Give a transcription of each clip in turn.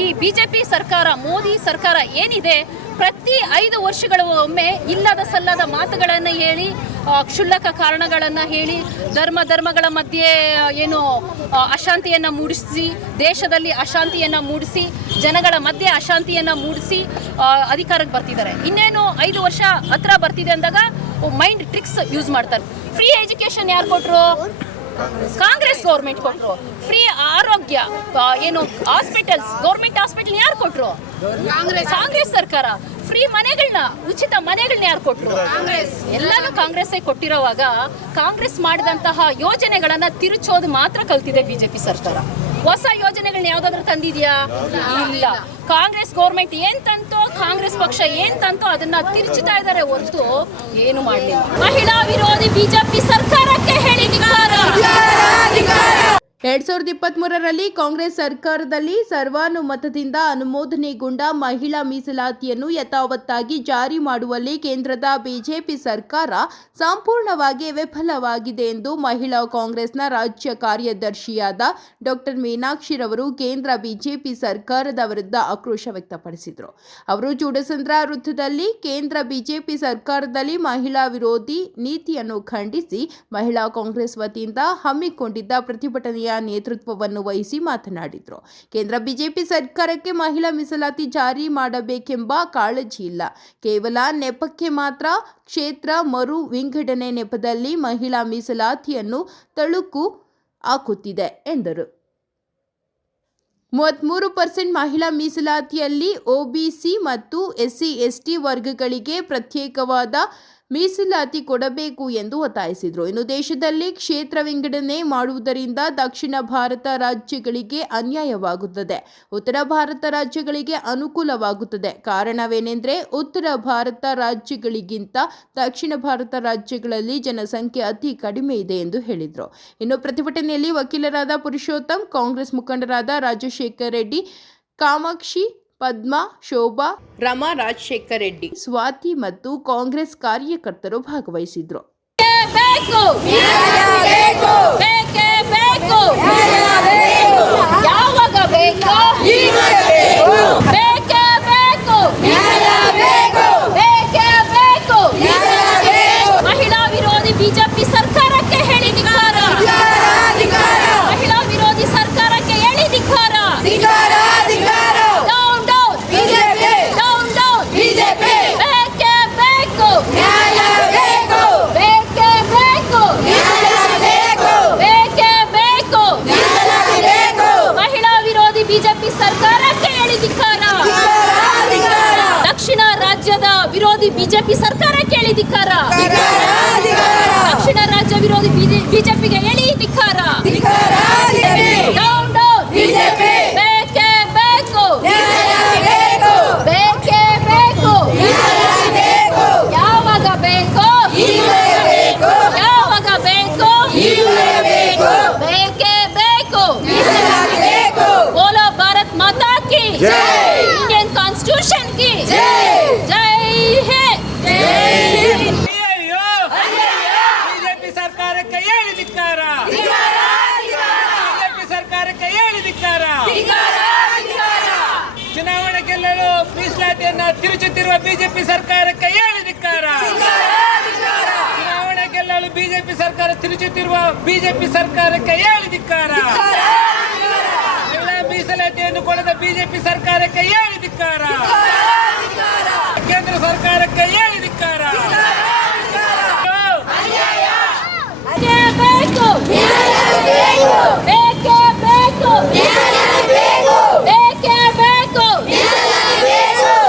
ಈ ಬಿಜೆಪಿ ಸರ್ಕಾರ, ಮೋದಿ ಸರ್ಕಾರ ಏನಿದೆ, ಪ್ರತಿ 5 ವರ್ಷಗಳ ಒಮ್ಮೆ ಇಲ್ಲದ ಸಲ್ಲದ ಮಾತುಗಳನ್ನು ಹೇಳಿ, ಕ್ಷುಲ್ಲಕ ಕಾರಣಗಳನ್ನು ಹೇಳಿ, ಧರ್ಮಗಳ ಮಧ್ಯೆ ಏನು ಅಶಾಂತಿಯನ್ನು ಮೂಡಿಸಿ, ದೇಶದಲ್ಲಿ ಅಶಾಂತಿಯನ್ನು ಮೂಡಿಸಿ, ಜನಗಳ ಮಧ್ಯೆ ಅಶಾಂತಿಯನ್ನು ಮೂಡಿಸಿ ಅಧಿಕಾರಕ್ಕೆ ಬರ್ತಿದ್ದಾರೆ. ಇನ್ನೇನು 5 ವರ್ಷ ಹತ್ರ ಬರ್ತಿದೆ ಅಂದಾಗ ಮೈಂಡ್ ಟ್ರಿಕ್ಸ್ ಯೂಸ್ ಮಾಡ್ತಾರೆ. ಫ್ರೀ ಎಜುಕೇಶನ್ ಯಾರು ಕೊಟ್ಟರು? ಕಾಂಗ್ರೆಸ್ ಗೌರ್ಮೆಂಟ್ ಕೊಟ್ಟರು. ಫ್ರೀ ಆರೋಗ್ಯ ಏನು ಹಾಸ್ಪಿಟಲ್ಸ್, ಗೌರ್ಮೆಂಟ್ ಹಾಸ್ಪಿಟಲ್ ಯಾರು ಕೊಟ್ಟರು? ಕಾಂಗ್ರೆಸ್ ಸರ್ಕಾರ. ಫ್ರೀ ಮನೆಗಳನ್ನ, ಉಚಿತ ಮನೆಗಳನ್ನ ಯಾರು ಕೊಟ್ಟರು? ಎಲ್ಲಾನು ಕಾಂಗ್ರೆಸ್ಸೇ ಕೊಟ್ಟಿರೋವಾಗ ಕಾಂಗ್ರೆಸ್ ಮಾಡಿದಂತಹ ಯೋಜನೆಗಳನ್ನ ತಿರುಚೋದು ಮಾತ್ರ ಕಲ್ತಿದೆ ಬಿಜೆಪಿ ಸರ್ಕಾರ. ಹೊಸ ಯೋಜನೆಗಳನ್ನ ಯಾವ್ದಾದ್ರು ತಂದಿದ್ಯಾ? ಇಲ್ಲ. ಕಾಂಗ್ರೆಸ್ ಗೌರ್ಮೆಂಟ್ ಏನ್ ತಂತೋ, ಕಾಂಗ್ರೆಸ್ ಪಕ್ಷ ಏನ್ ತಂತೋ ಅದನ್ನ ತಿರುಚುತ್ತಾ ಇದ್ದಾರೆ ಹೊರತು ಏನು ಮಾಡಲಿಲ್ಲ. ಮಹಿಳಾ ವಿರೋಧಿ ಬಿಜೆಪಿ ಸರ್ಕಾರಕ್ಕೆ ಹೇಳಿ ಧಿಕ್ಕಾರ. 2023ರಲ್ಲಿ ಕಾಂಗ್ರೆಸ್ ಸರ್ಕಾರದಲ್ಲಿ ಸರ್ವಾನುಮತದಿಂದ ಅನುಮೋದನೆಗೊಂಡ ಮಹಿಳಾ ಮೀಸಲಾತಿಯನ್ನು ಯಥಾವತ್ತಾಗಿ ಜಾರಿ ಮಾಡುವಲ್ಲಿ ಕೇಂದ್ರದ ಬಿಜೆಪಿ ಸರ್ಕಾರ ಸಂಪೂರ್ಣವಾಗಿ ವಿಫಲವಾಗಿದೆ ಎಂದು ಮಹಿಳಾ ಕಾಂಗ್ರೆಸ್ನ ರಾಜ್ಯ ಕಾರ್ಯದರ್ಶಿಯಾದ ಡಾಕ್ಟರ್ ಮೀನಾಕ್ಷಿರವರು ಕೇಂದ್ರ ಬಿಜೆಪಿ ಸರ್ಕಾರದ ವಿರುದ್ಧ ಆಕ್ರೋಶ ವ್ಯಕ್ತಪಡಿಸಿದರು. ಅವರು ಚೂಡಸಂದ್ರ ವೃತ್ತದಲ್ಲಿ ಕೇಂದ್ರ ಬಿಜೆಪಿ ಸರ್ಕಾರದಲ್ಲಿ ಮಹಿಳಾ ವಿರೋಧಿ ನೀತಿಯನ್ನು ಖಂಡಿಸಿ ಮಹಿಳಾ ಕಾಂಗ್ರೆಸ್ ವತಿಯಿಂದ ಹಮ್ಮಿಕೊಂಡಿದ್ದ ಪ್ರತಿಭಟನೆಯ ನೇತೃತ್ವವನ್ನು ವಹಿಸಿ ಮಾತನಾಡಿದರು. ಕೇಂದ್ರ ಬಿಜೆಪಿ ಸರ್ಕಾರಕ್ಕೆ ಮಹಿಳಾ ಮೀಸಲಾತಿ ಜಾರಿ ಮಾಡಬೇಕೆಂಬ ಕಾಳಜಿ ಇಲ್ಲ. ಕೇವಲ ನೆಪಕ್ಕೆ ಮಾತ್ರ ಕ್ಷೇತ್ರ ಮರು ವಿಂಗಡಣೆ ನೆಪದಲ್ಲಿ ಮಹಿಳಾ ಮೀಸಲಾತಿಯನ್ನು ತಳುಕು ಹಾಕುತ್ತಿದೆ ಎಂದರು. 33% ಮಹಿಳಾ ಮೀಸಲಾತಿಯಲ್ಲಿ ಒಬಿಸಿ ಮತ್ತು SC/ST ವರ್ಗಗಳಿಗೆ ಪ್ರತ್ಯೇಕವಾದ ಮೀಸಲಾತಿ ಕೊಡಬೇಕು ಎಂದು ಒತ್ತಾಯಿಸಿದರು. ಇನ್ನು ದೇಶದಲ್ಲಿ ಕ್ಷೇತ್ರ ವಿಂಗಡಣೆ ಮಾಡುವುದರಿಂದ ದಕ್ಷಿಣ ಭಾರತ ರಾಜ್ಯಗಳಿಗೆ ಅನ್ಯಾಯವಾಗುತ್ತದೆ, ಉತ್ತರ ಭಾರತ ರಾಜ್ಯಗಳಿಗೆ ಅನುಕೂಲವಾಗುತ್ತದೆ. ಕಾರಣವೇನೆಂದರೆ ಉತ್ತರ ಭಾರತ ರಾಜ್ಯಗಳಿಗಿಂತ ದಕ್ಷಿಣ ಭಾರತ ರಾಜ್ಯಗಳಲ್ಲಿ ಜನಸಂಖ್ಯೆ ಅತಿ ಕಡಿಮೆ ಇದೆ ಎಂದು ಹೇಳಿದರು. ಇನ್ನು ಪ್ರತಿಭಟನೆಯಲ್ಲಿ ವಕೀಲರಾದ ಪುರುಷೋತ್ತಮ್, ಕಾಂಗ್ರೆಸ್ ಮುಖಂಡರಾದ ರಾಜಶೇಖರ್ ರೆಡ್ಡಿ, ಕಾಮಾಕ್ಷಿ, ಪದ್ಮಾ, ಶೋಭಾ, ರಮಾ, ರಾಜಶೇಖರ್ ರೆಡ್ಡಿ, ಸ್ವಾತಿ ಮತ್ತು ಕಾಂಗ್ರೆಸ್ ಕಾರ್ಯಕರ್ತರು ಭಾಗವಹಿಸಿದ್ರು. ಮಹಿಳಾ ವಿರೋಧಿ ಬಿಜೆಪಿ ಸರ್ಕಾರಕ್ಕೆ ಹೇಳಿ ಧಿಕ್ಕಾರ. ಮಹಿಳಾ ವಿರೋಧಿ ಸರ್ಕಾರಕ್ಕೆ ಹೇಳಿ ಧಿಕ್ಕಾರ. ಬಿಜೆಪಿ ಸರ್ಕಾರಕ್ಕೆ ಹೇಳಿ ಧಿಕ್ಕಾರ. ದಕ್ಷಿಣ ರಾಜ್ಯದ ವಿರೋಧಿ ಬಿಜೆಪಿ ಸರ್ಕಾರಕ್ಕೆ ಹೇಳಿ ಧಿಕ್ಕಾರ. ದಕ್ಷಿಣ ರಾಜ್ಯ ವಿರೋಧಿ ಬಿಜೆಪಿಗೆ ಹೇಳಿ ಧಿಕ್ಕಾರ. Down down BJP. ಬೇಕೇ ಬೇಕು, ಬೇಕೇ ಬೇಕು. ಯಾವಾಗ ಬೇಕೋ, ಯಾವಾಗ ಬೇಕೋ, ಬೇಕೇ ಬೇಕು. बोलो भारत माता की जय, इंडियन कॉन्स्टिट्यूशन की जय, जय हिंद, जय हिंद. ಬಿಜೆಪಿ ಸರ್ಕಾರಕ್ಕೆ ಹೇಳಿ ಧಿಕ್ಕಾರ. ಬಿಜೆಪಿ ಸರ್ಕಾರಕ್ಕೆ ಹೇಳಿ ಧಿಕ್ಕಾರ. ಚುನಾವಣೆ ಗೆಲ್ಲಲು ಮೀಸಲಾತಿಯನ್ನು ತಿರುಚುತ್ತಿರುವ ಬಿಜೆಪಿ ಸರ್ಕಾರಕ್ಕೆ ಹೇಳಿ ಧಿಕ್ಕಾರ. ಚುನಾವಣೆ ಗೆಲ್ಲಲು ಬಿಜೆಪಿ ಸರ್ಕಾರ ತಿರುಚುತ್ತಿರುವ ಬಿಜೆಪಿ ಸರ್ಕಾರಕ್ಕೆ ಹೇಳಿ ಧಿಕ್ಕಾರ. ಮೀಸಲಾತಿಯನ್ನು ಕೊಡದ ಬಿಜೆಪಿ ಸರ್ಕಾರಕ್ಕೆ ಹೇಳಿ ಧಿಕ್ಕಾರ. ಕೇಂದ್ರ ಸರ್ಕಾರಕ್ಕೆ ಹೇಳಿ ಧಿಕ್ಕಾರ.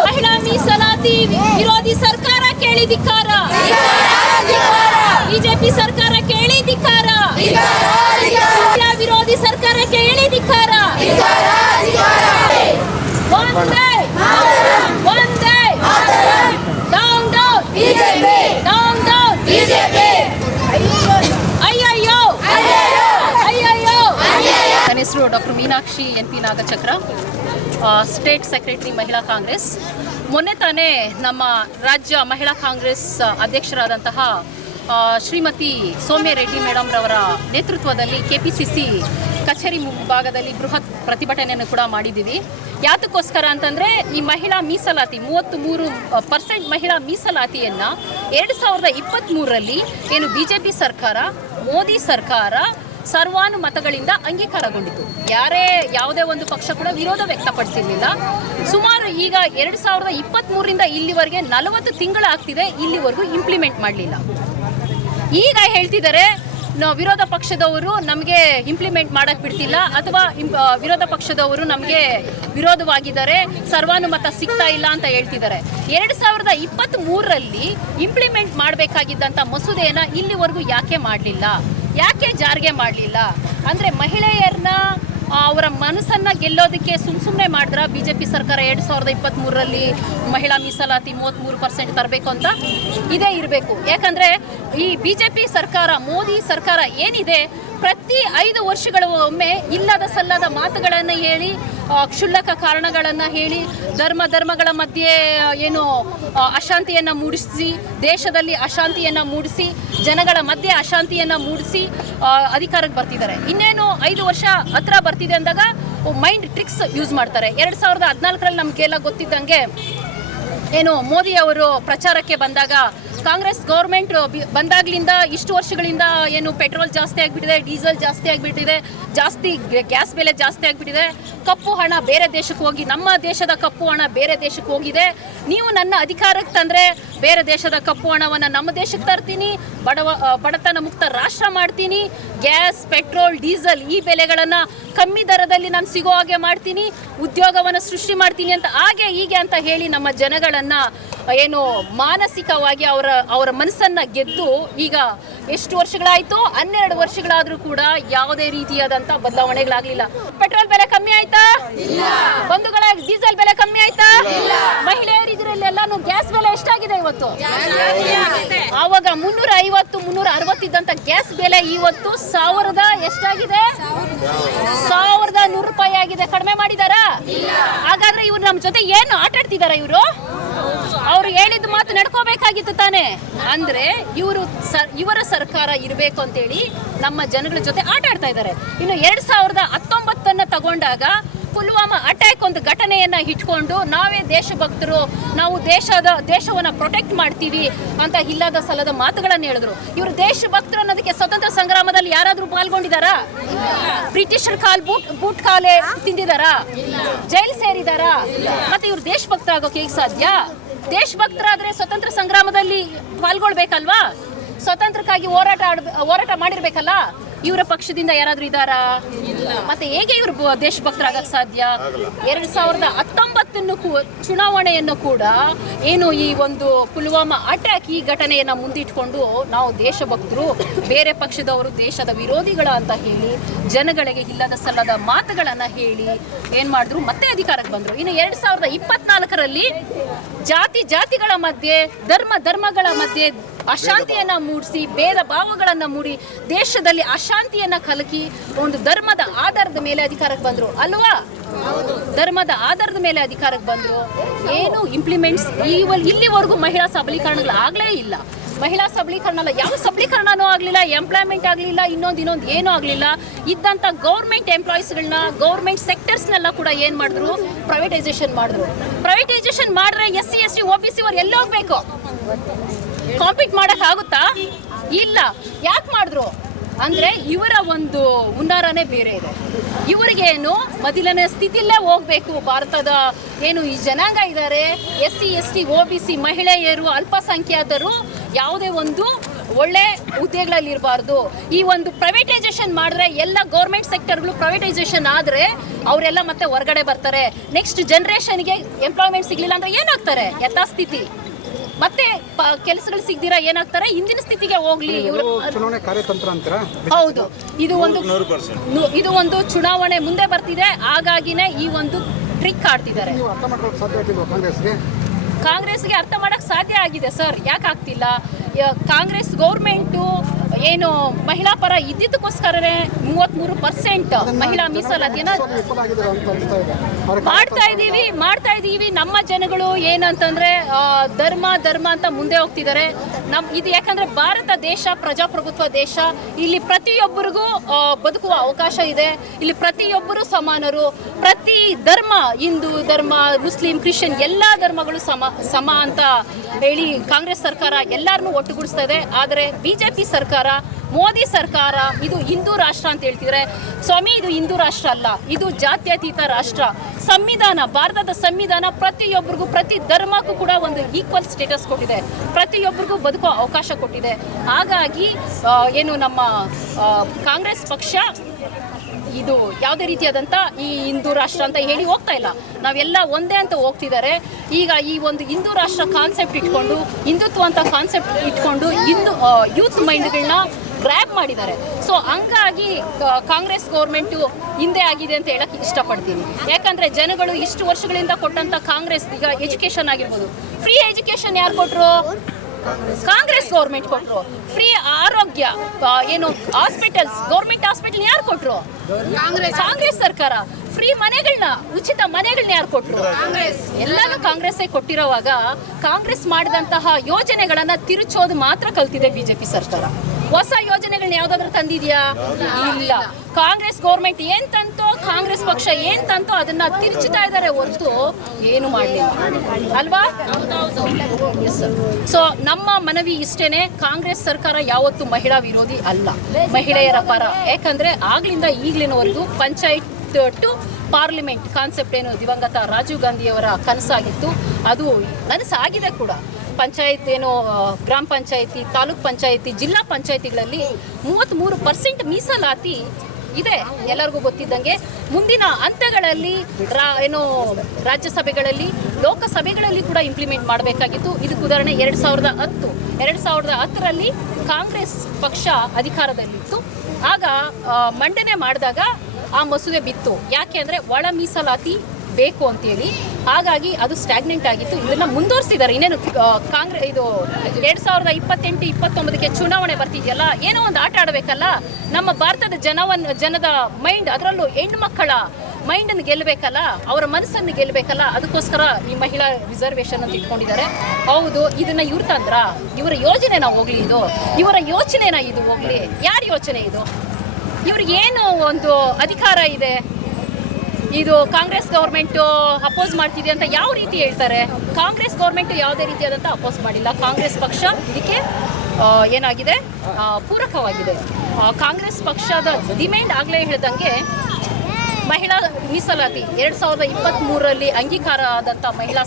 ಮಹಿಳಾ ಮೀಸಲಾತಿ ವಿರೋಧಿ ಸರ್ಕಾರ ಕೇಳಿ ಧಿಕ್ಕಾರ. ಬಿಜೆಪಿ ಸರ್ಕಾರ ಕೇಳಿ ಧಿಕ್ಕಾರ. ಮಹಿಳಾ ವಿರೋಧಿ ಸರ್ಕಾರಕ್ಕೆ ಹೇಳಿ ಧಿಕ್ಕಾರ. ಒಂದೇ ಒಂದೇ down down BJP, down down BJP. ಅಯ್ಯಯ್ಯೋ, ಅಯ್ಯಯ್ಯೋ. ನನ್ನ ಹೆಸರು doctor Meenakshi NP Nagachakra, state secretary Mahila Congress. ಮೊನ್ನೆ ತಾನೇ ನಮ್ಮ ರಾಜ್ಯ ಮಹಿಳಾ ಕಾಂಗ್ರೆಸ್ ಅಧ್ಯಕ್ಷರಾದಂತಹ ಶ್ರೀಮತಿ ಸೌಮ್ಯ ರೆಡ್ಡಿ ಮೇಡಮ್ ರವರ ನೇತೃತ್ವದಲ್ಲಿ KPCC ಕಚೇರಿ ಮುಂಭಾಗದಲ್ಲಿ ಬೃಹತ್ ಪ್ರತಿಭಟನೆಯನ್ನು ಕೂಡ ಮಾಡಿದ್ದೀವಿ. ಯಾತಕ್ಕೋಸ್ಕರ ಅಂತಂದರೆ ಈ ಮಹಿಳಾ ಮೀಸಲಾತಿ 33% ಮಹಿಳಾ ಮೀಸಲಾತಿಯನ್ನು 2023ರಲ್ಲಿ ಏನು BJP ಸರ್ಕಾರ, ಮೋದಿ ಸರ್ಕಾರ ಸರ್ವಾನುಮತಗಳಿಂದ ಅಂಗೀಕಾರಗೊಂಡಿತು. ಯಾವುದೇ ಒಂದು ಪಕ್ಷ ಕೂಡ ವಿರೋಧ ವ್ಯಕ್ತಪಡಿಸಿರಲಿಲ್ಲ. ಸುಮಾರು ಈಗ 2023ರಿಂದ ಇಲ್ಲಿವರೆಗೆ 40 ತಿಂಗಳಾಗ್ತಿದೆ, ಇಲ್ಲಿವರೆಗೂ ಇಂಪ್ಲಿಮೆಂಟ್ ಮಾಡಲಿಲ್ಲ. ಈಗ ಹೇಳ್ತಿದ್ದಾರೆ ವಿರೋಧ ಪಕ್ಷದವರು ನಮಗೆ ಇಂಪ್ಲಿಮೆಂಟ್ ಮಾಡಕ್ಕೆ ಬಿಡ್ತಿಲ್ಲ, ಅಥವಾ ವಿರೋಧ ಪಕ್ಷದವರು ನಮಗೆ ವಿರೋಧವಾಗಿದ್ದಾರೆ, ಸರ್ವಾನುಮತ ಸಿಗ್ತಾ ಇಲ್ಲ ಅಂತ ಹೇಳ್ತಿದ್ದಾರೆ. 2023ರಲ್ಲಿ ಇಂಪ್ಲಿಮೆಂಟ್ ಮಾಡಬೇಕಾಗಿದ್ದಂಥ ಮಸೂದೆಯನ್ನು ಇಲ್ಲಿವರೆಗೂ ಯಾಕೆ ಮಾಡಲಿಲ್ಲ, ಯಾಕೆ ಜಾರಿಗೆ ಮಾಡಲಿಲ್ಲ ಅಂದರೆ ಮಹಿಳೆಯರನ್ನ ಅವರ ಮನಸ್ಸನ್ನು ಗೆಲ್ಲೋದಕ್ಕೆ ಸುಮ್ಮನೆ ಮಾಡಿದ್ರ BJP ಸರ್ಕಾರ 2023ರಲ್ಲಿ ಮಹಿಳಾ ಮೀಸಲಾತಿ 33% ತರಬೇಕು ಅಂತ ಇದೇ ಇರಬೇಕು. ಯಾಕಂದರೆ ಈ BJP ಸರ್ಕಾರ, ಮೋದಿ ಸರ್ಕಾರ ಏನಿದೆ, ಪ್ರತಿ 5 ವರ್ಷಗಳ ಒಮ್ಮೆ ಇಲ್ಲದ ಸಲ್ಲದ ಮಾತುಗಳನ್ನು ಹೇಳಿ, ಕ್ಷುಲ್ಲಕ ಕಾರಣಗಳನ್ನು ಹೇಳಿ, ಧರ್ಮಗಳ ಮಧ್ಯೆ ಏನು ಅಶಾಂತಿಯನ್ನು ಮೂಡಿಸಿ, ದೇಶದಲ್ಲಿ ಅಶಾಂತಿಯನ್ನು ಮೂಡಿಸಿ, ಜನಗಳ ಮಧ್ಯೆ ಅಶಾಂತಿಯನ್ನು ಮೂಡಿಸಿ ಅಧಿಕಾರಕ್ಕೆ ಬರ್ತಿದ್ದಾರೆ. ಇನ್ನೇನು 5 ವರ್ಷ ಹತ್ರ ಬರ್ತಿದೆ ಅಂದಾಗ ಮೈಂಡ್ ಟ್ರಿಕ್ಸ್ ಯೂಸ್ ಮಾಡ್ತಾರೆ. 2014ರಲ್ಲಿ ನಮಗೆಲ್ಲ ಗೊತ್ತಿದ್ದಂಗೆ ಏನು ಮೋದಿ ಅವರು ಪ್ರಚಾರಕ್ಕೆ ಬಂದಾಗ, ಕಾಂಗ್ರೆಸ್ ಗೌರ್ಮೆಂಟ್ ಬಂದಾಗ್ಲಿಂದ ಇಷ್ಟು ವರ್ಷಗಳಿಂದ ಏನು ಪೆಟ್ರೋಲ್ ಜಾಸ್ತಿ ಆಗಿಬಿಟ್ಟಿದೆ, ಡೀಸೆಲ್ ಜಾಸ್ತಿ ಆಗಿಬಿಟ್ಟಿದೆ, ಗ್ಯಾಸ್ ಬೆಲೆ ಜಾಸ್ತಿ ಆಗಿಬಿಟ್ಟಿದೆ, ಕಪ್ಪು ಹಣ ಬೇರೆ ದೇಶಕ್ಕೆ ಹೋಗಿ, ನಮ್ಮ ದೇಶದ ಕಪ್ಪು ಹಣ ಬೇರೆ ದೇಶಕ್ಕೆ ಹೋಗಿದೆ, ನೀವು ನನ್ನ ಅಧಿಕಾರಕ್ಕೆ ತಂದರೆ ಬೇರೆ ದೇಶದ ಕಪ್ಪು ಹಣವನ್ನು ನಮ್ಮ ದೇಶಕ್ಕೆ ತರ್ತೀನಿ, ಬಡತನ ಮುಕ್ತ ರಾಷ್ಟ್ರ ಮಾಡ್ತೀನಿ, ಗ್ಯಾಸ್, ಪೆಟ್ರೋಲ್, ಡೀಸೆಲ್ ಈ ಬೆಲೆಗಳನ್ನು ಕಮ್ಮಿ ದರದಲ್ಲಿ ನಾನು ಸಿಗೋ ಹಾಗೆ ಮಾಡ್ತೀನಿ, ಉದ್ಯೋಗವನ್ನು ಸೃಷ್ಟಿ ಮಾಡ್ತೀನಿ ಅಂತ ಹಾಗೆ ಹೀಗೆ ಅಂತ ಹೇಳಿ ನಮ್ಮ ಜನಗಳನ್ನು ಏನು ಮಾನಸಿಕವಾಗಿ ಅವರ ಮನಸ್ಸನ್ನು ಗೆದ್ದು ಈಗ ಎಷ್ಟು ವರ್ಷಗಳಾಯಿತು, 12 ವರ್ಷಗಳಾದರೂ ಕೂಡ ಯಾವುದೇ ರೀತಿಯಾದಂಥ ಬದಲಾವಣೆಗಳಾಗಲಿಲ್ಲ. ಪೆಟ್ರೋಲ್ ಬೆಲೆ ಕಮ್ಮಿ ಆಯ್ತಾ? ಬಂಧುಗಳ ಡೀಸೆಲ್ ಬೆಲೆ ಕಮ್ಮಿ ಆಯ್ತಾ? ಮಹಿಳೆಯರಿದ್ರಲ್ಲೆಲ್ಲಾನು ಗ್ಯಾಸ್ ಬೆಲೆ ಎಷ್ಟಾಗಿದೆ ಇವತ್ತು? ಆವಾಗ 350-360 ಇದ್ದಂಥ ಗ್ಯಾಸ್ ಬೆಲೆ ಇವತ್ತು 1000 ಎಷ್ಟಾಗಿದೆ? 1100 ರೂಪಾಯಿ ಆಗಿದೆ. ಕಡಿಮೆ ಮಾಡಿದಾರಾ? ಹಾಗಾದ್ರೆ ಇವ್ರು ನಮ್ಮ ಜೊತೆ ಏನು ಆಟ ಆಡ್ತಿದಾರ? ಇವರು ಅವ್ರು ಹೇಳಿದ ಮಾತು ನಡ್ಕೋಬೇಕಾಗಿತ್ತು ತಾನೆ. ಅಂದ್ರೆ ಇವರ ಸರ್ಕಾರ ಇರಬೇಕು ಅಂತೇಳಿ ನಮ್ಮ ಜನಗಳ ಜೊತೆ ಆಟ ಆಡ್ತಾ ಇದ್ದಾರೆ. ಇನ್ನು 2019 ತಗೊಂಡಾಗ ಪುಲ್ವಾಮಾ ಅಟ್ಯಾಕ್ ಒಂದು ಘಟನೆಯನ್ನ ಇಟ್ಕೊಂಡು ನಾವೇ ದೇಶಭಕ್ತರು, ನಾವು ದೇಶವನ್ನ ಪ್ರೊಟೆಕ್ಟ್ ಮಾಡ್ತೀವಿ ಅಂತ ಇಲ್ಲದ ಸಲ್ಲದ ಮಾತುಗಳನ್ನು ಹೇಳಿದ್ರು. ಇವರು ದೇಶಭಕ್ತರು ಅನ್ನೋದಕ್ಕೆ ಸ್ವತಂತ್ರ ಸಂಗ್ರಾಮದಲ್ಲಿ ಯಾರಾದ್ರೂ ಪಾಲ್ಗೊಂಡಿದಾರಾ? ಬ್ರಿಟಿಷರ್ ಬೂಟ್ ಕಾಲೇ ತಿಂದಿದಾರಾ? ಜೈಲ್ ಸೇರಿದಾರಾ? ಮತ್ತೆ ಇವರು ದೇಶಭಕ್ತರಾಗೋಕೆ ಹೇಗೆ ಸಾಧ್ಯ? ದೇಶಭಕ್ತರಾದ್ರೆ ಸ್ವತಂತ್ರ ಸಂಗ್ರಾಮದಲ್ಲಿ ಪಾಲ್ಗೊಳ್ಬೇಕಲ್ವಾ? ಸ್ವತಂತ್ರಕ್ಕಾಗಿ ಹೋರಾಟ ಮಾಡಿರ್ಬೇಕಲ್ಲ. ಇವರ ಪಕ್ಷದಿಂದ ಯಾರಾದ್ರೂ ಇದ್ದಾರಾ? ಮತ್ತೆ ಹೇಗೆ ಇವರು ದೇಶಭಕ್ತರಾಗಕ್ಕೆ ಸಾಧ್ಯ? 2019 ಚುನಾವಣೆಯನ್ನು ಕೂಡ ಏನು ಈ ಒಂದು ಪುಲ್ವಾಮಾ ಅಟ್ಯಾಕ್ ಈ ಘಟನೆಯನ್ನು ಮುಂದಿಟ್ಕೊಂಡು ನಾವು ದೇಶಭಕ್ತರು, ಬೇರೆ ಪಕ್ಷದವರು ದೇಶದ ವಿರೋಧಿಗಳ ಅಂತ ಹೇಳಿ ಜನಗಳಿಗೆ ಇಲ್ಲದ ಸಲ್ಲದ ಮಾತುಗಳನ್ನು ಹೇಳಿ ಏನು ಮಾಡಿದ್ರು, ಮತ್ತೆ ಅಧಿಕಾರಕ್ಕೆ ಬಂದರು. ಇನ್ನು 2024ರಲ್ಲಿ ಜಾತಿಗಳ ಮಧ್ಯೆ, ಧರ್ಮಗಳ ಮಧ್ಯೆ ಅಶಾಂತಿಯನ್ನ ಮೂಡಿಸಿ, ಭೇದ ಭಾವಗಳನ್ನ ಮೂಡಿ, ದೇಶದಲ್ಲಿ ಅಶಾಂತಿಯನ್ನ ಕಲಕಿ ಒಂದು ಧರ್ಮದ ಆಧಾರದ ಮೇಲೆ ಅಧಿಕಾರಕ್ಕೆ ಬಂದ್ರು ಅಲ್ವಾ? ಧರ್ಮದ ಆಧಾರದ ಮೇಲೆ ಅಧಿಕಾರಕ್ಕೆ ಬಂದ್ರು. ಏನು ಇಂಪ್ಲಿಮೆಂಟ್ಸ್ ಇಲ್ಲಿವರೆಗೂ ಮಹಿಳಾ ಸಬಲೀಕರಣಗಳು ಆಗ್ಲೇ ಇಲ್ಲ. ಮಹಿಳಾ ಸಬಲೀಕರಣ ಅಲ್ಲ, ಯಾವ ಸಬಲೀಕರಣನೂ ಆಗಲಿಲ್ಲ, ಎಂಪ್ಲಾಯ್ಮೆಂಟ್ ಆಗಲಿಲ್ಲ, ಇನ್ನೊಂದು ಏನೂ ಆಗಲಿಲ್ಲ. ಇದ್ದಂಥ ಗೌರ್ಮೆಂಟ್ ಎಂಪ್ಲಾಯೀಸ್ಗಳನ್ನ, ಗೌರ್ಮೆಂಟ್ ಸೆಕ್ಟರ್ಸ್ನೆಲ್ಲ ಕೂಡ ಏನು ಮಾಡಿದ್ರು? ಪ್ರೈವೇಟೈಸೇಷನ್ ಮಾಡಿದ್ರು. ಪ್ರೈವೇಟೈಸೇಷನ್ ಮಾಡಿದ್ರೆ SC ST OBC ಅವ್ರು ಎಲ್ಲಿ ಹೋಗ್ಬೇಕು? ಕಾಂಪೀಟ್ ಮಾಡೋಕ್ಕಾಗುತ್ತಾ? ಇಲ್ಲ. ಯಾಕೆ ಮಾಡಿದ್ರು ಅಂದರೆ ಇವರ ಒಂದು ಹುನ್ನಾರನೇ ಬೇರೆ ಇದೆ. ಇವರಿಗೇನು ಮೊದಲನೇ ಸ್ಥಿತಿಯಲ್ಲೇ ಹೋಗಬೇಕು. ಭಾರತದ ಏನು ಈ ಜನಾಂಗ ಇದ್ದಾರೆ, SC ST OBC ಮಹಿಳೆಯರು, ಅಲ್ಪಸಂಖ್ಯಾತರು ಯಾವುದೇ ಒಂದು ಒಳ್ಳೆ ಹುದ್ದೆಗಳಲ್ಲಿ ಇರಬಾರ್ದು. ಈ ಒಂದು ಪ್ರೈವೇಟೈಸೇಷನ್ ಮಾಡಿದ್ರೆ ಎಲ್ಲ ಗೌರ್ಮೆಂಟ್ ಸೆಕ್ಟರ್ಗಳು ಪ್ರೈವೇಟೈಸೇಷನ್ ಆದರೆ ಅವರೆಲ್ಲ ಮತ್ತೆ ಹೊರಗಡೆ ಬರ್ತಾರೆ. ನೆಕ್ಸ್ಟ್ ಜನ್ರೇಷನ್ಗೆ ಎಂಪ್ಲಾಯ್ಮೆಂಟ್ ಸಿಗಲಿಲ್ಲ ಅಂದರೆ ಏನಾಗ್ತಾರೆ? ಯಥಾಸ್ಥಿತಿ. ಮತ್ತೆ ಕೆಲಸಗಳು ಸಿಗದಿರಾ ಏನಾಗ್ತಾರೆ? ಹಿಂದಿನ ಸ್ಥಿತಿಗೆ ಹೋಗ್ಲಿ. ಚುನಾವಣೆ ಕಾರ್ಯತಂತ್ರ ಅಂತೀರಾ? ಹೌದು, ಇದು ಒಂದು ಚುನಾವಣೆ ಮುಂದೆ ಬರ್ತಿದೆ, ಹಾಗಾಗಿನೇ ಈ ಒಂದು ಟ್ರಿಕ್ ಆಡ್ತಿದ್ದಾರೆ. ಕಾಂಗ್ರೆಸ್ಗೆ ಅರ್ಥ ಮಾಡಕ್ ಸಾಧ್ಯ ಆಗಿದೆ ಸರ್. ಯಾಕೆ ಆಗ್ತಿಲ್ಲ? ಕಾಂಗ್ರೆಸ್ ಗೌರ್ಮೆಂಟು ಏನು ಮಹಿಳಾ ಪರ ಇದ್ದಿದ್ದಕ್ಕೋಸ್ಕರನೇ 33% ಮಹಿಳಾ ಮೀಸಲಾತಿಯನ್ನ ಮಾಡ್ತಾ ಇದ್ದೀವಿ. ನಮ್ಮ ಜನಗಳು ಏನಂತಂದ್ರೆ ಧರ್ಮ ಅಂತ ಮುಂದೆ ಹೋಗ್ತಿದ್ದಾರೆ. ಇದು ಯಾಕಂದ್ರೆ ಭಾರತ ದೇಶ ಪ್ರಜಾಪ್ರಭುತ್ವ ದೇಶ. ಇಲ್ಲಿ ಪ್ರತಿಯೊಬ್ಬರಿಗೂ ಬದುಕುವ ಅವಕಾಶ ಇದೆ. ಇಲ್ಲಿ ಪ್ರತಿಯೊಬ್ಬರು ಸಮಾನರು. ಪ್ರತಿ ಧರ್ಮ, ಹಿಂದೂ ಧರ್ಮ, ಮುಸ್ಲಿಂ, ಕ್ರಿಶ್ಚಿಯನ್ ಎಲ್ಲ ಧರ್ಮಗಳು ಸಮ ಅಂತ ಹೇಳಿ ಕಾಂಗ್ರೆಸ್ ಸರ್ಕಾರ ಎಲ್ಲರನ್ನೂ ಒಟ್ಟುಗೂಡಿಸ್ತಾ ಇದೆ. ಆದರೆ ಬಿಜೆಪಿ ಸರ್ಕಾರ, ಮೋದಿ ಸರ್ಕಾರ ಇದು ಹಿಂದೂ ರಾಷ್ಟ್ರ ಅಂತ ಹೇಳ್ತಿದ್ರೆ, ಸ್ವಾಮಿ ಇದು ಹಿಂದೂ ರಾಷ್ಟ್ರ ಅಲ್ಲ, ಇದು ಜಾತ್ಯತೀತ ರಾಷ್ಟ್ರ. ಸಂವಿಧಾನ, ಭಾರತದ ಸಂವಿಧಾನ ಪ್ರತಿಯೊಬ್ಬರಿಗೂ, ಪ್ರತಿ ಧರ್ಮಕ್ಕೂ ಕೂಡ ಒಂದು ಈಕ್ವಲ್ ಸ್ಟೇಟಸ್ ಕೊಟ್ಟಿದೆ. ಪ್ರತಿಯೊಬ್ಬರಿಗೂ ಬದುಕೋ ಅವಕಾಶ ಕೊಟ್ಟಿದೆ. ಹಾಗಾಗಿ ಏನು ನಮ್ಮ ಕಾಂಗ್ರೆಸ್ ಪಕ್ಷ ಇದು ಯಾವುದೇ ರೀತಿಯಾದಂಥ ಈ ಹಿಂದೂ ರಾಷ್ಟ್ರ ಅಂತ ಹೇಳಿ ಹೋಗ್ತಾ ಇಲ್ಲ. ನಾವೆಲ್ಲ ಒಂದೇ ಅಂತ ಹೋಗ್ತಿದ್ದಾರೆ. ಈಗ ಈ ಒಂದು ಹಿಂದೂ ರಾಷ್ಟ್ರ ಕಾನ್ಸೆಪ್ಟ್ ಇಟ್ಕೊಂಡು, ಹಿಂದುತ್ವ ಅಂತ ಕಾನ್ಸೆಪ್ಟ್ ಇಟ್ಕೊಂಡು ಯೂತ್ ಮೈಂಡ್ಗಳನ್ನ ಗ್ರ್ಯಾಬ್ ಮಾಡಿದ್ದಾರೆ. ಸೊ ಹಂಗಾಗಿ ಕಾಂಗ್ರೆಸ್ ಗೌರ್ಮೆಂಟು ಹಿಂದೆ ಆಗಿದೆ ಅಂತ ಹೇಳಕ್ಕೆ ಇಷ್ಟಪಡ್ತೀನಿ. ಯಾಕಂದರೆ ಜನಗಳು ಇಷ್ಟು ವರ್ಷಗಳಿಂದ ಕೊಟ್ಟಂಥ ಕಾಂಗ್ರೆಸ್, ಈಗ ಎಜುಕೇಷನ್ ಆಗಿರ್ಬೋದು, ಫ್ರೀ ಎಜುಕೇಷನ್ ಯಾರು ಕೊಟ್ಟರು? ಕಾಂಗ್ರೆಸ್ ಗೌರ್ಮೆಂಟ್ ಕೊಟ್ಟರು. ಫ್ರೀ ಆರೋಗ್ಯ, ಏನು ಹಾಸ್ಪಿಟಲ್ಸ್, ಗೌರ್ಮೆಂಟ್ ಹಾಸ್ಪಿಟಲ್ ಯಾರು ಕೊಟ್ಟರು? ಕಾಂಗ್ರೆಸ್ ಸರ್ಕಾರ. ಫ್ರೀ ಮನೆಗಳನ್ನ, ಉಚಿತ ಮನೆಗಳನ್ನ ಯಾರು ಕೊಟ್ಟರು? ಎಲ್ಲಾನು ಕಾಂಗ್ರೆಸ್ಸೇ ಕೊಟ್ಟಿರೋವಾಗ ಕಾಂಗ್ರೆಸ್ ಮಾಡಿದಂತಹ ಯೋಜನೆಗಳನ್ನ ತಿರುಚೋದು ಮಾತ್ರ ಕಲ್ತಿದೆ ಬಿಜೆಪಿ ಸರ್ಕಾರ. ಹೊಸ ಯೋಜನೆಗಳನ್ನ ಯಾವ್ದಾದ್ರು ತಂದಿದ್ಯಾ? ಇಲ್ಲ. ಕಾಂಗ್ರೆಸ್ ಗೌರ್ಮೆಂಟ್ ಏನ್ ತಂತೋ, ಕಾಂಗ್ರೆಸ್ ಪಕ್ಷ ಏನ್ ತಂತೋ ಅದನ್ನ ತಿರುಚುತ್ತಾ ಇದ್ದಾರೆ ಹೊರತು ಏನು ಮಾಡಲಿಲ್ಲ ಅಲ್ವಾ? ಸೊ ನಮ್ಮ ಮನವಿ ಇಷ್ಟೇನೆ, ಕಾಂಗ್ರೆಸ್ ಸರ್ಕಾರ ಯಾವತ್ತು ಮಹಿಳಾ ವಿರೋಧಿ ಅಲ್ಲ, ಮಹಿಳೆಯರ ಪರ. ಯಾಕಂದ್ರೆ ಆಗ್ಲಿಂದ ಈಗಲಿನವರೆಗೂ ಪಂಚಾಯತ್ ಟು ಪಾರ್ಲಿಮೆಂಟ್ ಕಾನ್ಸೆಪ್ಟ್ ಏನು ದಿವಂಗತ ರಾಜೀವ್ ಗಾಂಧಿಯವರ ಕನಸಾಗಿತ್ತು, ಅದು ನನಸಾಗಿದೆ ಕೂಡ. ಪಂಚಾಯತ್ ಏನು ಗ್ರಾಮ ಪಂಚಾಯತಿ, ತಾಲೂಕ್ ಪಂಚಾಯತಿ, ಜಿಲ್ಲಾ ಪಂಚಾಯತಿಗಳಲ್ಲಿ 33% ಮೀಸಲಾತಿ ಇದೆ. ಎಲ್ಲರಿಗೂ ಗೊತ್ತಿದ್ದಂಗೆ ಮುಂದಿನ ಹಂತಗಳಲ್ಲಿ ಏನು ರಾಜ್ಯಸಭೆಗಳಲ್ಲಿ, ಲೋಕಸಭೆಗಳಲ್ಲಿ ಕೂಡ ಇಂಪ್ಲಿಮೆಂಟ್ ಮಾಡಬೇಕಾಗಿತ್ತು. ಇದಕ್ಕೆ ಉದಾಹರಣೆ 2010ರಲ್ಲಿ ಕಾಂಗ್ರೆಸ್ ಪಕ್ಷ ಅಧಿಕಾರದಲ್ಲಿತ್ತು. ಆಗ ಮಂಡನೆ ಮಾಡಿದಾಗ ಆ ಮಸೂದೆ ಬಿತ್ತು. ಯಾಕೆ ಅಂದರೆ ಒಳ ಮೀಸಲಾತಿ ಬೇಕು ಅಂತೇಳಿ. ಹಾಗಾಗಿ ಅದು ಸ್ಟ್ಯಾಗ್ನೆಂಟ್ ಆಗಿತ್ತು. ಇದನ್ನ ಮುಂದುವರಿಸಿದ್ದಾರೆ. ಇನ್ನೇನು ಇದು 2028-29ಕ್ಕೆ ಚುನಾವಣೆ ಬರ್ತಿದೆಯಲ್ಲ, ಏನೋ ಒಂದು ಆಟ ಆಡಬೇಕಲ್ಲ. ನಮ್ಮ ಭಾರತದ ಜನದ ಮೈಂಡ್, ಅದರಲ್ಲೂ ಹೆಣ್ಮಕ್ಕಳ ಮೈಂಡನ್ನು ಗೆಲ್ಲಬೇಕಲ್ಲ, ಅವರ ಮನಸ್ಸನ್ನು ಗೆಲ್ಲಬೇಕಲ್ಲ. ಅದಕ್ಕೋಸ್ಕರ ಈ ಮಹಿಳಾ ರಿಸರ್ವೇಷನ್ ಅಂತ ಇಟ್ಕೊಂಡಿದ್ದಾರೆ. ಹೌದು, ಇದನ್ನ ಇವ್ರ ತಂದ್ರ, ಇವರ ಯೋಜನೆನ ಹೋಗ್ಲಿ, ಇದು ಇವರ ಯೋಚನೆನ ಇದು ಹೋಗ್ಲಿ. ಯಾರ ಯೋಚನೆ ಇದು? ಇವ್ರಿಗೆ ಏನು ಒಂದು ಅಧಿಕಾರ ಇದೆ? ಇದು ಕಾಂಗ್ರೆಸ್ ಗೌರ್ಮೆಂಟು ಅಪೋಸ್ ಮಾಡ್ತಿದೆ ಅಂತ ಯಾವ ರೀತಿ ಹೇಳ್ತಾರೆ? ಕಾಂಗ್ರೆಸ್ ಗೌರ್ಮೆಂಟು ಯಾವುದೇ ರೀತಿಯಾದಂಥ ಅಪೋಸ್ ಮಾಡಿಲ್ಲ. ಕಾಂಗ್ರೆಸ್ ಪಕ್ಷ ಇದಕ್ಕೆ ಏನಾಗಿದೆ, ಪೂರಕವಾಗಿದೆ. ಕಾಂಗ್ರೆಸ್ ಪಕ್ಷದ ಡಿಮ್ಯಾಂಡ್ ಆಗಲೇ ಹೇಳಿದಂಗೆ ಮಹಿಳಾ ಮೀಸಲಾತಿ 2023ರಲ್ಲಿ ಅಂಗೀಕಾರ ಆದಂಥ ಮಹಿಳಾ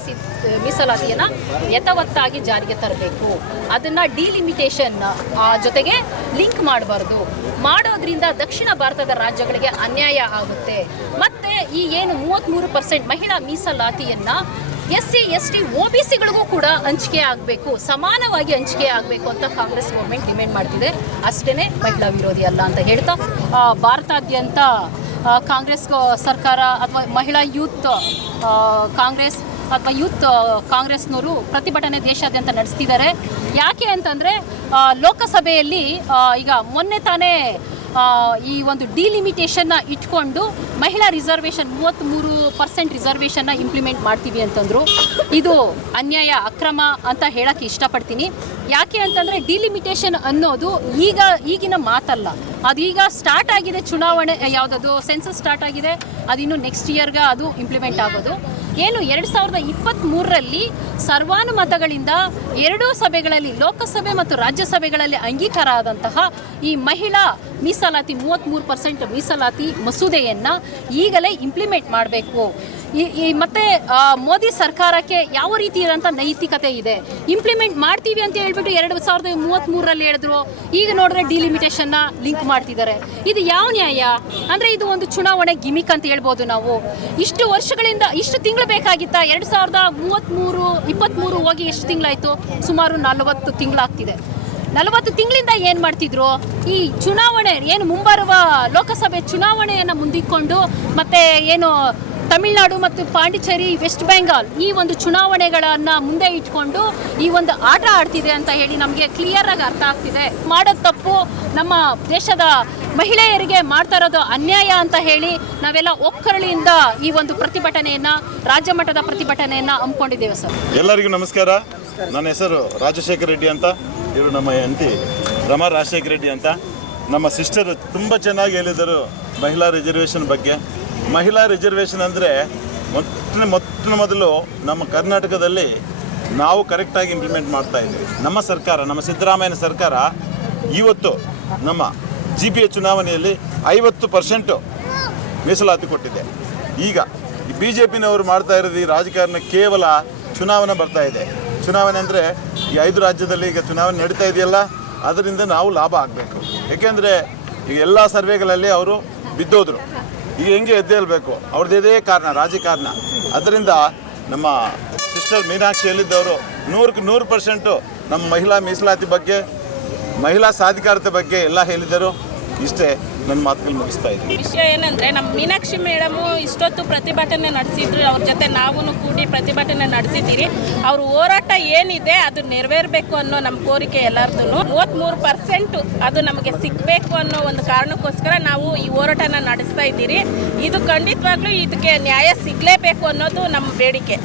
ಮೀಸಲಾತಿಯನ್ನು ಯಥಾವತ್ತಾಗಿ ಜಾರಿಗೆ ತರಬೇಕು. ಅದನ್ನು ಡಿಲಿಮಿಟೇಷನ್ ಜೊತೆಗೆ ಲಿಂಕ್ ಮಾಡಬಾರ್ದು. ಮಾಡೋದ್ರಿಂದ ದಕ್ಷಿಣ ಭಾರತದ ರಾಜ್ಯಗಳಿಗೆ ಅನ್ಯಾಯ ಆಗುತ್ತೆ. ಮತ್ತು ಈ ಏನು 33% ಮಹಿಳಾ ಮೀಸಲಾತಿಯನ್ನು SC ST OBCಗಳಿಗೂ ಕೂಡ ಹಂಚಿಕೆ ಆಗಬೇಕು, ಸಮಾನವಾಗಿ ಹಂಚಿಕೆ ಆಗಬೇಕು ಅಂತ ಕಾಂಗ್ರೆಸ್ ಗೌರ್ಮೆಂಟ್ ಡಿಮ್ಯಾಂಡ್ ಮಾಡ್ತಿದೆ. ಅಷ್ಟೇ, ಮಹಿಳಾ ವಿರೋಧಿ ಅಲ್ಲ ಅಂತ ಹೇಳ್ತಾ ಭಾರತಾದ್ಯಂತ ಕಾಂಗ್ರೆಸ್ ಸರ್ಕಾರ ಅಥವಾ ಮಹಿಳಾ ಯೂತ್ ಕಾಂಗ್ರೆಸ್ ಅಥವಾ ಯೂತ್ ಕಾಂಗ್ರೆಸ್ನವರು ಪ್ರತಿಭಟನೆ ದೇಶಾದ್ಯಂತ ನಡೆಸ್ತಿದ್ದಾರೆ. ಯಾಕೆ ಅಂತಂದರೆ ಲೋಕಸಭೆಯಲ್ಲಿ ಈಗ ಮೊನ್ನೆ ತಾನೇ ಈ ಒಂದು ಡಿಲಿಮಿಟೇಷನ್ನ ಇಟ್ಕೊಂಡು ಮಹಿಳಾ ರಿಸರ್ವೇಷನ್ 33% ರಿಸರ್ವೇಷನ್ನ ಇಂಪ್ಲಿಮೆಂಟ್ ಮಾಡ್ತೀವಿ ಅಂತಂದರು. ಇದು ಅನ್ಯಾಯ, ಅಕ್ರಮ ಅಂತ ಹೇಳಕ್ಕೆ ಇಷ್ಟಪಡ್ತೀನಿ. ಯಾಕೆ ಅಂತಂದರೆ ಡಿಲಿಮಿಟೇಷನ್ ಅನ್ನೋದು ಈಗಿನ ಮಾತಲ್ಲ. ಅದೀಗ ಸ್ಟಾರ್ಟ್ ಆಗಿದೆ. ಚುನಾವಣೆ ಯಾವುದದು ಸೆನ್ಸಸ್ ಸ್ಟಾರ್ಟ್ ಆಗಿದೆ. ಅದಿನ್ನು ನೆಕ್ಸ್ಟ್ ಇಯರ್ಗೆ ಅದು ಇಂಪ್ಲಿಮೆಂಟ್ ಆಗೋದು. ಏನು 2023ರಲ್ಲಿ ಸರ್ವಾನುಮತಗಳಿಂದ ಎರಡೂ ಸಭೆಗಳಲ್ಲಿ, ಲೋಕಸಭೆ ಮತ್ತು ರಾಜ್ಯಸಭೆಗಳಲ್ಲಿ ಅಂಗೀಕಾರ ಆದಂತಹ ಈ ಮಹಿಳಾ ಮೀಸಲಾತಿ 33% ಮೀಸಲಾತಿ ಮಸೂದೆಯನ್ನು ಈಗಲೇ ಇಂಪ್ಲಿಮೆಂಟ್ ಮಾಡಬೇಕು. ಮತ್ತೆ ಮೋದಿ ಸರ್ಕಾರಕ್ಕೆ ಯಾವ ರೀತಿಯಾದಂಥ ನೈತಿಕತೆ ಇದೆ? ಇಂಪ್ಲಿಮೆಂಟ್ ಮಾಡ್ತೀವಿ ಅಂತ ಹೇಳ್ಬಿಟ್ಟು 2033ರಲ್ಲಿ ಹೇಳಿದ್ರು, ಈಗ ನೋಡಿದ್ರೆ ಡಿಲಿಮಿಟೇಷನ್ನ ಲಿಂಕ್ ಮಾಡ್ತಿದ್ದಾರೆ. ಇದು ಯಾವ ನ್ಯಾಯ? ಅಂದರೆ ಇದು ಒಂದು ಚುನಾವಣೆ ಗಿಮಿಕ್ ಅಂತ ಹೇಳ್ಬೋದು ನಾವು. ಇಷ್ಟು ವರ್ಷಗಳಿಂದ ಇಷ್ಟು ತಿಂಗಳು ಬೇಕಾಗಿತ್ತಾ? 2023 ಹೋಗಿ ಎಷ್ಟು ತಿಂಗಳಾಯಿತು? ಸುಮಾರು 40 ತಿಂಗಳಾಗ್ತಿದೆ. 40 ತಿಂಗಳಿಂದ ಏನು ಮಾಡ್ತಿದ್ರು? ಈ ಚುನಾವಣೆ ಏನು ಮುಂಬರುವ ಲೋಕಸಭೆ ಚುನಾವಣೆಯನ್ನು ಮುಂದಿಟ್ಕೊಂಡು, ಮತ್ತು ಏನು ತಮಿಳುನಾಡು ಮತ್ತು ಪಾಂಡಿಚೇರಿ, ವೆಸ್ಟ್ ಬೆಂಗಾಲ್ ಈ ಒಂದು ಚುನಾವಣೆಗಳನ್ನು ಮುಂದೆ ಇಟ್ಕೊಂಡು ಈ ಒಂದು ಆಟ ಆಡ್ತಿದೆ ಅಂತ ಹೇಳಿ ನಮಗೆ ಕ್ಲಿಯರಾಗಿ ಅರ್ಥ ಆಗ್ತಿದೆ. ಮಾಡೋದು ತಪ್ಪು, ನಮ್ಮ ದೇಶದ ಮಹಿಳೆಯರಿಗೆ ಮಾಡ್ತಾ ಇರೋದು ಅನ್ಯಾಯ ಅಂತ ಹೇಳಿ ನಾವೆಲ್ಲ ಒಕ್ಕರಳಿಯಿಂದ ಈ ಒಂದು ಪ್ರತಿಭಟನೆಯನ್ನು, ರಾಜ್ಯ ಮಟ್ಟದ ಪ್ರತಿಭಟನೆಯನ್ನು ಹಮ್ಮಿಕೊಂಡಿದ್ದೇವೆ ಸರ್. ಎಲ್ಲರಿಗೂ ನಮಸ್ಕಾರ. ನನ್ನ ಹೆಸರು ರಾಜಶೇಖರ್ ರೆಡ್ಡಿ ಅಂತ. ಇವರು ನಮ್ಮ ಹೆಂಡತಿ ರಮಾ ರಾಜಶೇಖರ ರೆಡ್ಡಿ ಅಂತ. ನಮ್ಮ ಸಿಸ್ಟರು ತುಂಬ ಚೆನ್ನಾಗಿ ಹೇಳಿದರು ಮಹಿಳಾ ರಿಸರ್ವೇಷನ್ ಬಗ್ಗೆ. ಮಹಿಳಾ ರಿಸರ್ವೇಷನ್ ಅಂದರೆ ಮೊದಲು ನಮ್ಮ ಕರ್ನಾಟಕದಲ್ಲಿ ನಾವು ಕರೆಕ್ಟಾಗಿ ಇಂಪ್ಲಿಮೆಂಟ್ ಮಾಡ್ತಾ ಇದ್ದೀವಿ. ನಮ್ಮ ಸರ್ಕಾರ, ನಮ್ಮ ಸಿದ್ದರಾಮಯ್ಯನ ಸರ್ಕಾರ ಇವತ್ತು ನಮ್ಮ GPA ಚುನಾವಣೆಯಲ್ಲಿ 50% ಮೀಸಲಾತಿ ಕೊಟ್ಟಿದೆ. ಈಗ ಈ BJPನವರು ಮಾಡ್ತಾ ಇರೋದು ಈ ರಾಜಕಾರಣ ಕೇವಲ ಚುನಾವಣೆ ಬರ್ತಾ ಇದೆ. ಚುನಾವಣೆ ಅಂದರೆ ಈ 5 ರಾಜ್ಯದಲ್ಲಿ ಈಗ ಚುನಾವಣೆ ನಡೀತಾ ಇದೆಯಲ್ಲ, ಅದರಿಂದ ನಾವು ಲಾಭ ಆಗಬೇಕು. ಏಕೆಂದರೆ ಈಗ ಎಲ್ಲ ಸರ್ವೆಗಳಲ್ಲಿ ಅವರು ಬಿದ್ದೋದ್ರು. ಈಗ ಹೆಂಗೆ ಎದ್ದೇಳಬೇಕು, ಅವ್ರದ್ದೇ ಕಾರಣ, ರಾಜಕಾರಣ. ಅದರಿಂದ ನಮ್ಮ ಸಿಸ್ಟರ್ ಮೀನಾಕ್ಷಿ ಹೇಳಿದ್ದವರು 100% ನಮ್ಮ ಮಹಿಳಾ ಮೀಸಲಾತಿ ಬಗ್ಗೆ, ಮಹಿಳಾ ಸಾಧಿಕಾರತೆ ಬಗ್ಗೆ ಎಲ್ಲ ಹೇಳಿದರು. ಇಷ್ಟೇ ನನ್ನ ಮಾತುಗಳು ಮುಗಿಸ್ತಾ ಇದ್ದೀನಿ. ವಿಷಯ ಏನಂದರೆ, ನಮ್ಮ ಮೀನಾಕ್ಷಿ ಮೇಡಮು ಇಷ್ಟೊತ್ತು ಪ್ರತಿಭಟನೆ ನಡೆಸಿದ್ರು. ಅವ್ರ ಜೊತೆ ನಾವು ಕೂಡಿ ಪ್ರತಿಭಟನೆ ನಡೆಸಿದ್ದೀರಿ. ಅವ್ರ ಹೋರಾಟ ಏನಿದೆ ಅದು ನೆರವೇರಬೇಕು ಅನ್ನೋ ನಮ್ಮ ಕೋರಿಕೆ ಎಲ್ಲರದ್ದು. 33% ಅದು ನಮಗೆ ಸಿಗಬೇಕು ಅನ್ನೋ ಒಂದು ಕಾರಣಕ್ಕೋಸ್ಕರ ನಾವು ಈ ಹೋರಾಟನ ನಡೆಸ್ತಾ ಇದ್ದೀರಿ. ಇದು ಖಂಡಿತವಾಗ್ಲೂ ಇದಕ್ಕೆ ನ್ಯಾಯ ಸಿಗಲೇಬೇಕು ಅನ್ನೋದು ನಮ್ಮ ಬೇಡಿಕೆ.